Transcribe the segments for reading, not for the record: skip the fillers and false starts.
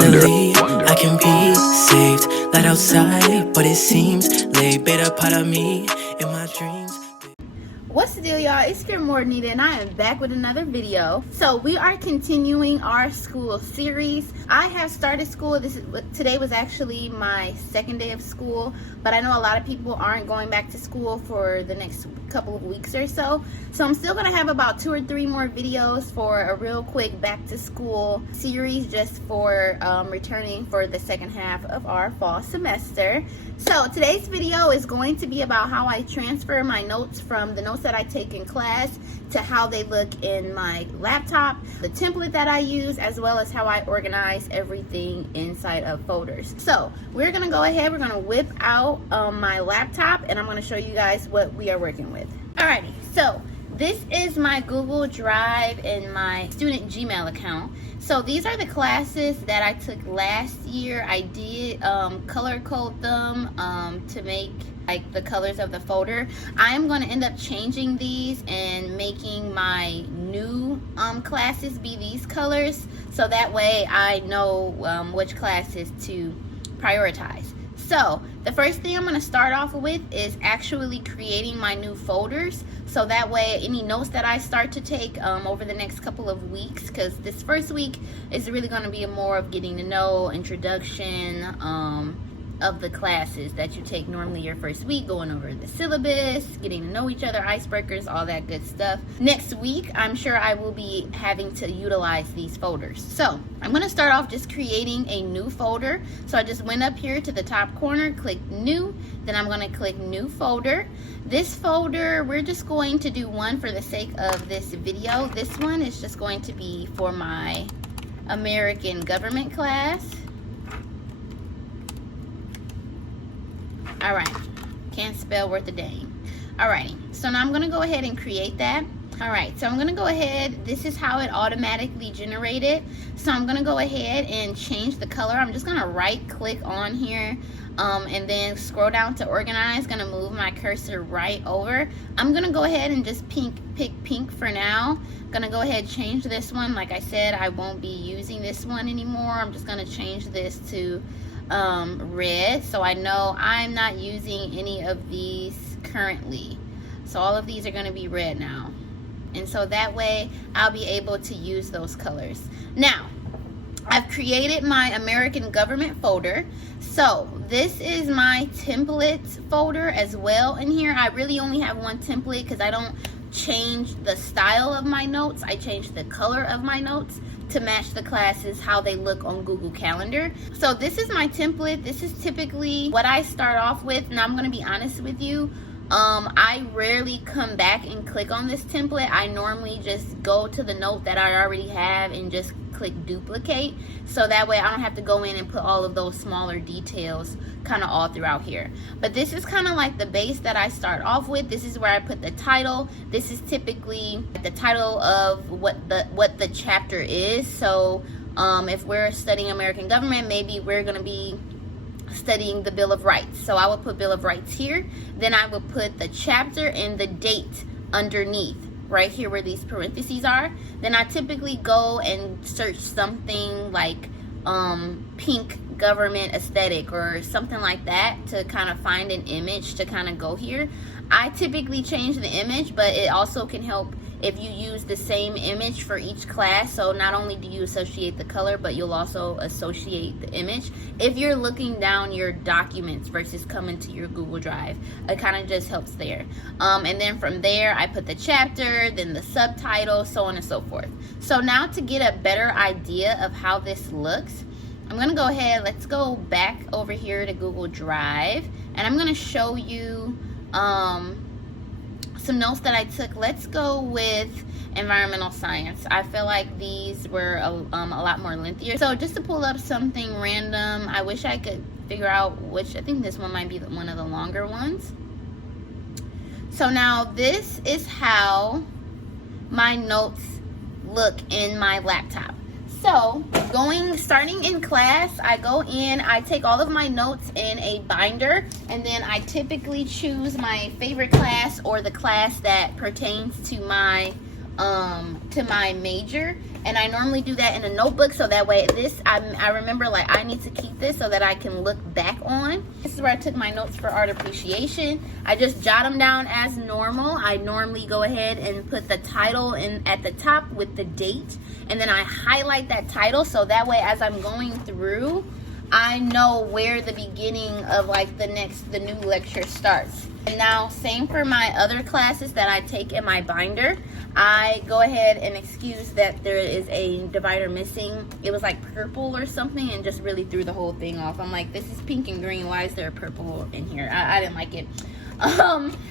Finally, I can be saved. Light outside, but it seems late. Better part of me in my dreams. What's the deal, y'all? It's your more Nita, and I am back with another video. So we are continuing our school series. I have started school. Today was actually my second day of school, but I know a lot of people aren't going back to school for the next couple of weeks or so. So I'm still gonna have about 2 or 3 more videos for a real quick back to school series, just for returning for the second half of our fall semester. So today's video is going to be about how I transfer my notes from the notes that I take in class to how they look in my laptop, the template that I use, as well as how I organize everything inside of folders. So we're gonna go ahead, we're gonna whip out my laptop, and I'm gonna show you guys what we are working with. Alrighty, so this is my Google Drive and my student Gmail account. So these are the classes that I took last year. I did color code them to make like the colors of the folder. I am going to end up changing these and making my new classes be these colors, so that way I know which classes to prioritize. So the first thing I'm going to start off with is actually creating my new folders, so that way any notes that I start to take over the next couple of weeks, because this first week is really going to be more of getting to know, introduction of the classes that you take normally your first week, going over the syllabus, getting to know each other, icebreakers, all that good stuff. Next week, I'm sure I will be having to utilize these folders. So I'm going to start off just creating a new folder. So I just went up here to the top corner, click new, then I'm going to click new folder. This folder, we're just going to do one for the sake of this video. This one is just going to be for my American government class. All right, can't spell worth a dang. Alrighty, so now I'm gonna go ahead and create that. All right, so I'm gonna go ahead, this is how it automatically generated. So I'm gonna go ahead and change the color. I'm just gonna right click on here and then scroll down to organize. Gonna move my cursor right over. I'm gonna go ahead and just pick pink for now. Gonna go ahead and change this one. Like I said, I won't be using this one anymore. I'm just gonna change this to red, so I know I'm not using any of these currently. So all of these are going to be red now, and so that way I'll be able to use those colors. Now I've created my American government folder, so this is my templates folder as well. In here I really only have one template because I don't change the style of my notes, I change the color of my notes to match the classes how they look on Google Calendar. So this is my template. This is typically what I start off with. Now I'm going to be honest with you, I rarely come back and click on this template. I normally just go to the note that I already have and just click duplicate, so that way I don't have to go in and put all of those smaller details kind of all throughout here. But this is kind of like the base that I start off with. This is where I put the title. This is typically the title of what the chapter is. So if we're studying American government, maybe we're going to be studying the Bill of Rights. So I would put Bill of Rights here. Then I would put the chapter and the date underneath, right here where these parentheses are. Then I typically go and search something like pink government aesthetic or something like that to kind of find an image to kind of go here. I typically change the image, but it also can help if you use the same image for each class. So not only do you associate the color, but you'll also associate the image if you're looking down your documents versus coming to your Google Drive. It kind of just helps there. And then from there I put the chapter, then the subtitle, so on and so forth. So now to get a better idea of how this looks, I'm gonna go ahead, let's go back over here to Google Drive, and I'm gonna show you some notes that I took. Let's go with environmental science. I feel like these were a lot more lengthier. So just to pull up something random, I wish I could figure out which, I think this one might be one of the longer ones. So now this is how my notes look in my laptop. So starting in class, I go in, I take all of my notes in a binder, and then I typically choose my favorite class or the class that pertains to my major, And I normally do that in a notebook, so that way I remember like I need to keep this so that I can look back on. This is where I took my notes for art appreciation. I just jot them down as normal. I normally go ahead and put the title in at the top with the date, and then I highlight that title so that way as I'm going through, I know where the beginning of like the new lecture starts. And now same for my other classes that I take in my binder. I go ahead and excuse that there is a divider missing. It was like purple or something and just really threw the whole thing off. I'm like, this is pink and green. Why is there a purple in here? I didn't like it.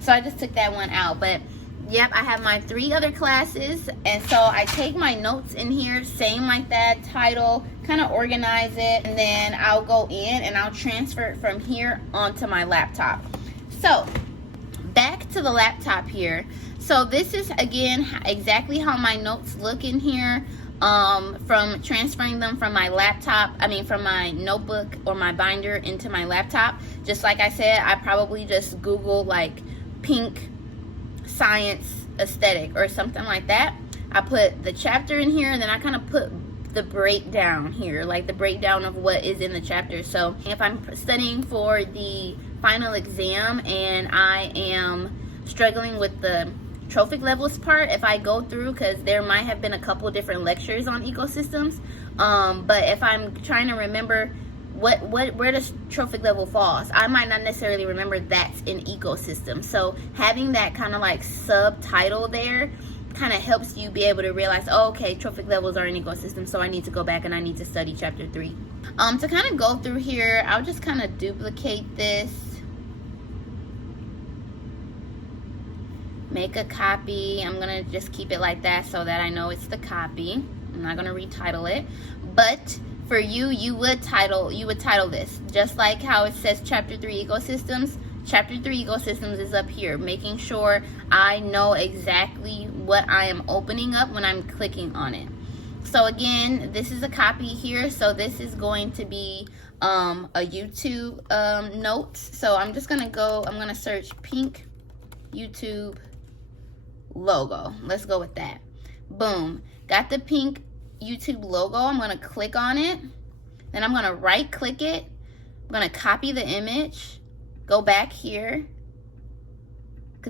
So I just took that one out. But yep, I have my 3 other classes. And so I take my notes in here, same like that, title, kind of organize it. And then I'll go in and I'll transfer it from here onto my laptop. So back to the laptop here. So this is again exactly how my notes look in here, from transferring them from my laptop, from my notebook or my binder into my laptop. Just like I said, I probably just Google like pink science aesthetic or something like that. I put the chapter in here, and then I kind of put the breakdown here, like the breakdown of what is in the chapter. So if I'm studying for the final exam and I am struggling with the trophic levels part, if I go through, because there might have been a couple different lectures on ecosystems, but if I'm trying to remember where does trophic level falls, I might not necessarily remember that's in ecosystem. So having that kind of like subtitle there kind of helps you be able to realize, oh, okay, trophic levels are in ecosystem, so I need to go back and I need to study chapter 3. To kind of go through here, I'll just kind of duplicate this, make a copy. I'm gonna just keep it like that so that I know it's the copy. I'm not gonna retitle it, but for you would title this just like how it says chapter 3 ecosystems. Chapter 3 ecosystems is up here, making sure I know exactly what I am opening up when I'm clicking on it. So again, this is a copy here, so this is going to be a YouTube note. So I'm just gonna search pink YouTube logo. Let's go with that. Boom, got the pink YouTube logo. I'm gonna click on it, then I'm gonna right click it, I'm gonna copy the image, go back here,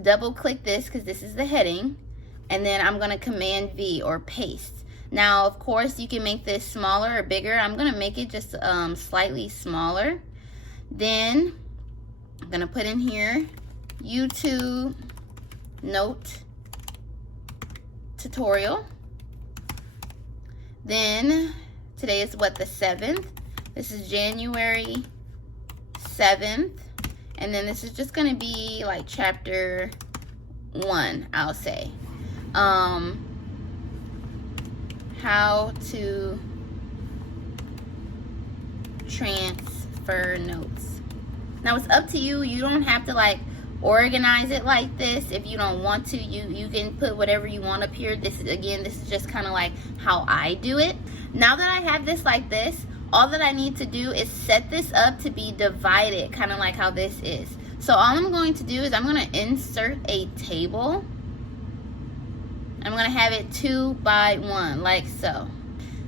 double click this because this is the heading, and then I'm gonna Command V or paste. Now of course you can make this smaller or bigger. I'm gonna make it just slightly smaller. Then I'm gonna put in here YouTube note tutorial. Then today is what, the 7th. This is January 7th. And then this is just gonna be like chapter 1, I'll say. How to transfer notes. Now it's up to you. You don't have to like organize it like this. If you don't want to, you can put whatever you want up here. This is just kind of like how I do it. Now that I have this like this, all that I need to do is set this up to be divided, kind of like how this is. So all I'm going to do is I'm going to insert a table. I'm going to have it 2 by 1 like so.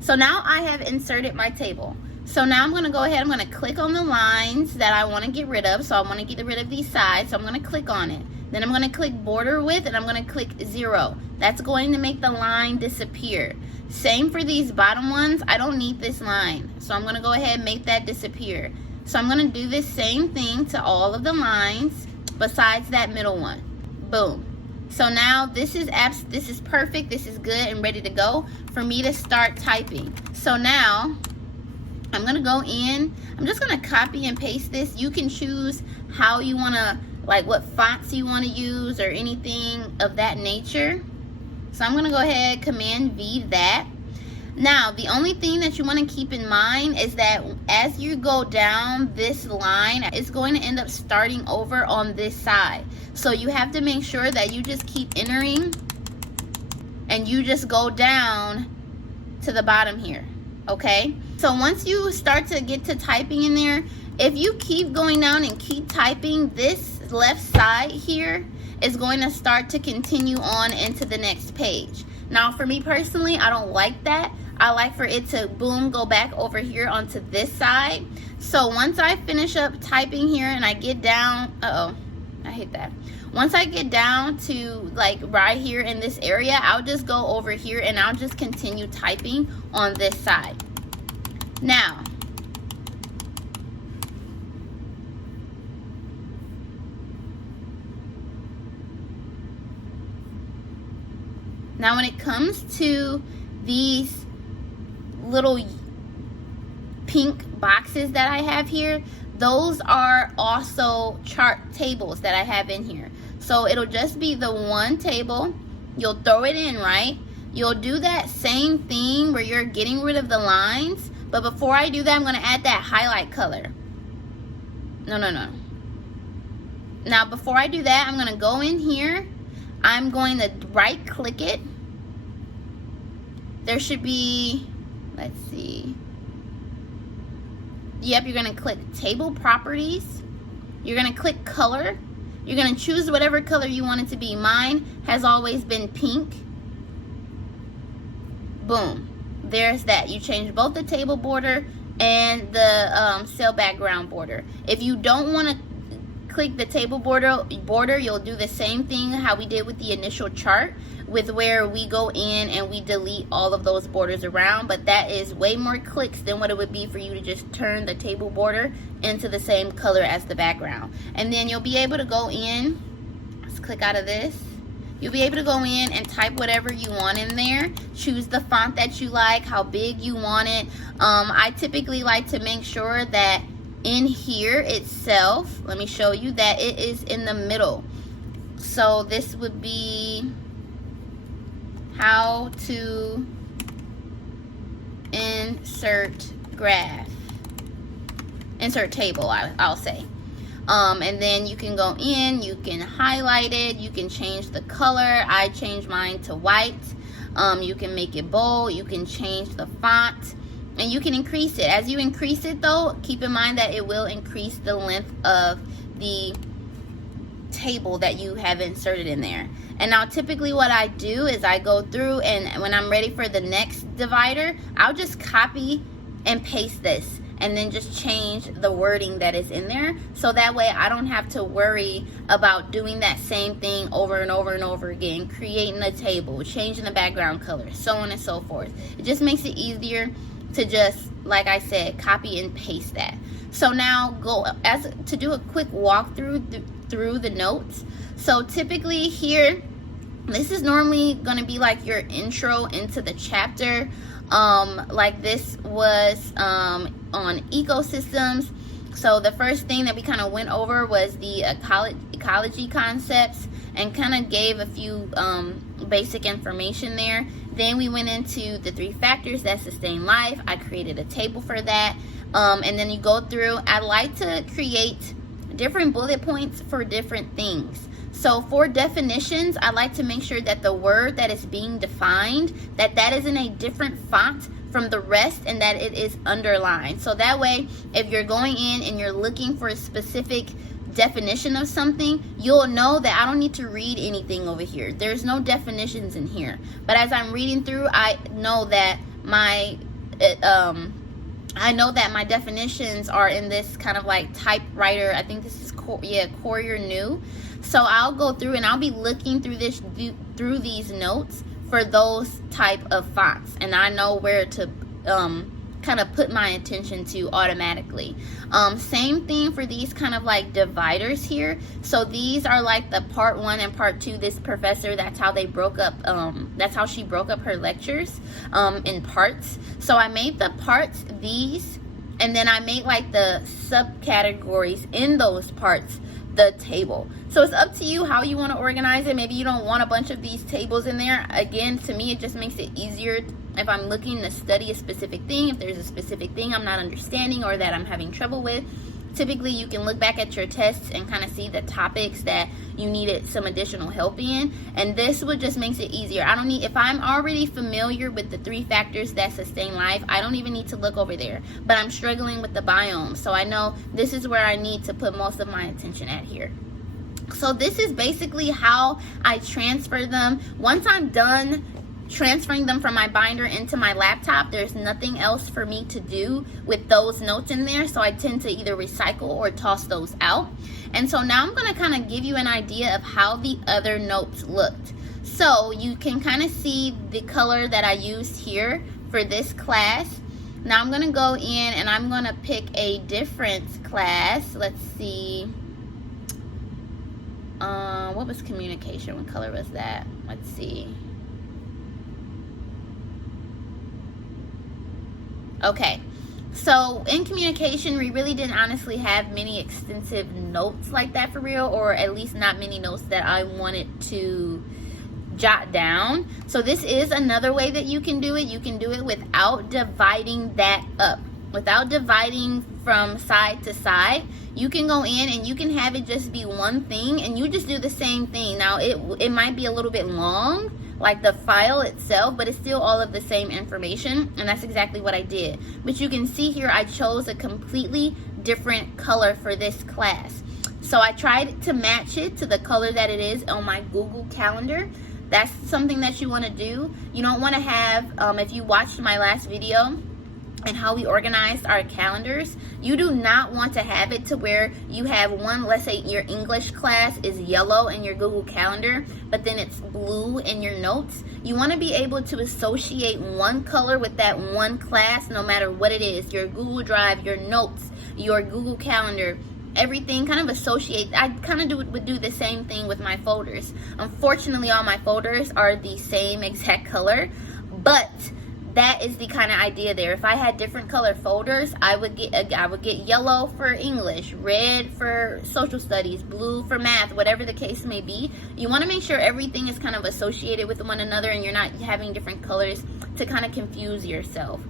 So now I have inserted my table. So now I'm going to go ahead, I'm going to click on the lines that I want to get rid of. So I want to get rid of these sides, so I'm going to click on it. Then I'm going to click border width, and I'm going to click 0. That's going to make the line disappear. Same for these bottom ones. I don't need this line, so I'm going to go ahead and make that disappear. So I'm going to do this same thing to all of the lines besides that middle one. Boom. So now this is perfect. This is good and ready to go for me to start typing. So now I'm going to go in. I'm just going to copy and paste this. You can choose how you want to, like what fonts you want to use or anything of that nature. So I'm going to go ahead, Command V that. Now, the only thing that you want to keep in mind is that as you go down this line, it's going to end up starting over on this side. So you have to make sure that you just keep entering and you just go down to the bottom here, okay? So once you start to get to typing in there, if you keep going down and keep typing, this left side here is going to start to continue on into the next page. Now for me personally, I don't like that. I like for it to boom, go back over here onto this side. So once I finish up typing here and I get down, I hate that. Once I get down to like right here in this area, I'll just go over here and I'll just continue typing on this side. Now when it comes to these little pink boxes that I have here, those are also chart tables that I have in here. So it'll just be the one table. You'll throw it in, right? You'll do that same thing where you're getting rid of the lines. But before I do that, I'm going to add that highlight color. No. Now, before I do that, I'm going to go in here. I'm going to right click it. There should be, let's see. Yep, you're going to click table properties. You're going to click color. You're going to choose whatever color you want it to be. Mine has always been pink. Boom. There's that. You change both the table border and the cell background border. If you don't want to click the table border, you'll do the same thing how we did with the initial chart, with where we go in and we delete all of those borders around. But that is way more clicks than what it would be for you to just turn the table border into the same color as the background. And then you'll be able to go in, let's click out of this. You'll be able to go in and type whatever you want in there. Choose the font that you like, how big you want it. I typically like to make sure that in here itself, let me show you, that it is in the middle. So this would be how to insert graph, insert table, I'll say. And then you can go in, you can highlight it, you can change the color. I change mine to white. You can make it bold, you can change the font, and you can increase it. As you increase it though, keep in mind that it will increase the length of the table that you have inserted in there. And now typically what I do is I go through, and when I'm ready for the next divider, I'll just copy and paste this, and then just change the wording that is in there, so that way I don't have to worry about doing that same thing over and over and over again, creating a table, changing the background color, so on and so forth. It just makes it easier to just, like I said, copy and paste that. So now to do a quick walkthrough through the notes. So typically here, this is normally going to be like your intro into the chapter. Like this was on ecosystems. So the first thing that we kind of went over was the ecology concepts, and kind of gave a few basic information there. Then we went into the 3 factors that sustain life. I created a table for that. And then you go through. I like to create different bullet points for different things. So for definitions, I like to make sure that the word that is being defined, that is in a different font from the rest, and that it is underlined. So that way, if you're going in and you're looking for a specific definition of something, you'll know that I don't need to read anything over here. There's no definitions in here. But as I'm reading through, I know that my definitions are in this kind of like typewriter. I think this is Courier New. So I'll go through and I'll be looking through these notes for those type of fonts, and I know where to kind of put my attention to automatically. Same thing for these kind of like dividers here. So these are like the part 1 and part 2. This professor, that's how they broke up, that's how she broke up her lectures in parts. So I made the parts these, and then I made like the subcategories in those parts the table. So it's up to you how you want to organize it. Maybe you don't want a bunch of these tables in there. Again, to me, it just makes it easier if I'm looking to study a specific thing. If there's a specific thing I'm not understanding or that I'm having trouble with, typically you can look back at your tests and kind of see the topics that you needed some additional help in, and this would just makes it easier. I don't need, if I'm already familiar with the 3 factors that sustain life, I don't even need to look over there. But I'm struggling with the biome, so I know this is where I need to put most of my attention at here. So this is basically how I transfer them. Once I'm done transferring them from my binder into my laptop, there's nothing else for me to do with those notes in there, so I tend to either recycle or toss those out. And so now I'm going to kind of give you an idea of how the other notes looked. So you can kind of see the color that I used here for this class. Now I'm going to go in and I'm going to pick a different class. Let's see. What was communication? What color was that? Let's see. Okay, so in communication, we really didn't honestly have many extensive notes like that for real, or at least not many notes that I wanted to jot down. So this is another way that you can do it. You can do it without dividing that up, without dividing from side to side. You can go in and you can have it just be one thing, and you just do the same thing. Now it might be a little bit long, like the file itself, but it's still all of the same information, and that's exactly what I did. But you can see here I chose a completely different color for this class. So I tried to match it to the color that it is on my Google Calendar. That's something that you want to do. You don't want to have, if you watched my last video and how we organized our calendars, you do not want to have it to where you have one, let's say your English class is yellow in your Google Calendar, but then it's blue in your notes. You want to be able to associate one color with that one class, no matter what it is, your Google Drive, your notes, your Google Calendar, everything kind of associate. I kind of would do the same thing with my folders. Unfortunately, all my folders are the same exact color, but that is the kind of idea there. If I had different colored folders, I would get yellow for English, red for social studies, blue for math, whatever the case may be. You want to make sure everything is kind of associated with one another and you're not having different colors to kind of confuse yourself.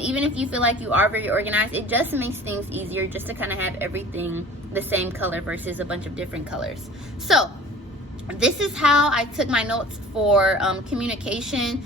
Even if you feel like you are very organized, it just makes things easier just to kind of have everything the same color versus a bunch of different colors. So this is how I took my notes for communication.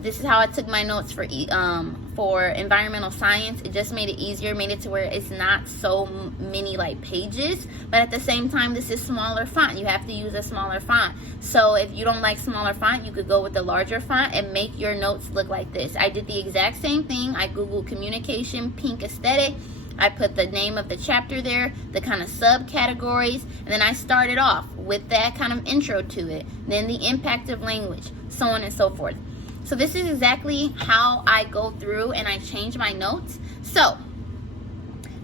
This is how I took my notes for environmental science. It just made it easier, made it to where it's not so many like pages, but at the same time, this is smaller font. You have to use a smaller font. So if you don't like smaller font, you could go with the larger font and make your notes look like this. I did the exact same thing. I Googled communication, pink aesthetic. I put the name of the chapter there, the kind of subcategories, and then I started off with that kind of intro to it, then the impact of language, so on and so forth. So this is exactly how I go through and I change my notes. So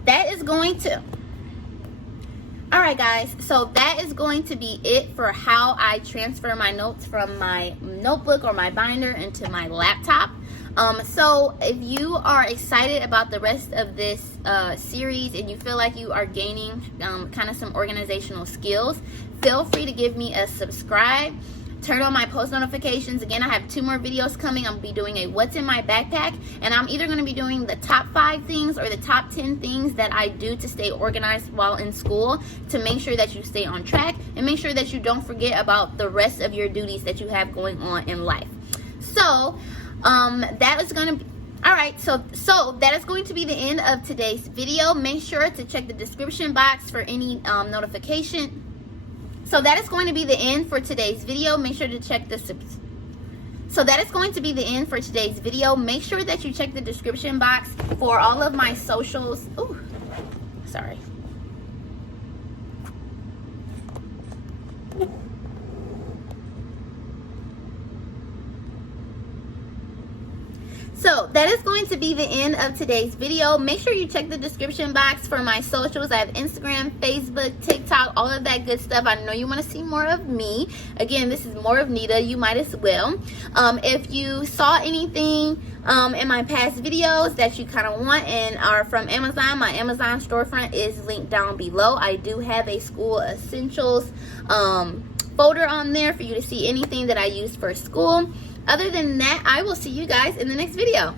that is going to, all right guys, so that is going to be it for how I transfer my notes from my notebook or my binder into my laptop. So if you are excited about the rest of this series and you feel like you are gaining kind of some organizational skills, feel free to give me a subscribe. Turn on my post notifications. Again, I have 2 more videos coming. I'm going to be doing a what's in my backpack, and I'm either going to be doing the top 5 things or the top 10 things that I do to stay organized while in school, to make sure that you stay on track and make sure that you don't forget about the rest of your duties that you have going on in life. So that is going to be all right. So that is going to be the end of today's video. Make sure to check the description box for any notification. So that is going to be the end for today's video. Make sure to check the So that is going to be the end for today's video. Make sure that you check the description box for all of my socials. Ooh, sorry. So that is going to be the end of today's video. Make sure you check the description box for my socials. I have Instagram, Facebook, TikTok, all of that good stuff. I know you want to see more of me. Again, this is more of Nita. You might as well. If you saw anything in my past videos that you kind of want and are from Amazon, my Amazon storefront is linked down below. I do have a school essentials folder on there for you to see anything that I use for school. Other than that, I will see you guys in the next video.